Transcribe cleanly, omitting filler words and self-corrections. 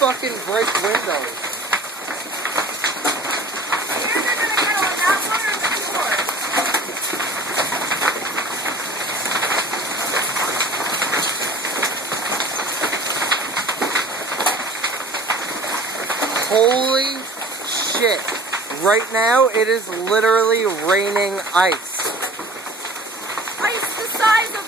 fucking break windows. Holy shit. Right now, it is literally raining ice. Ice the size of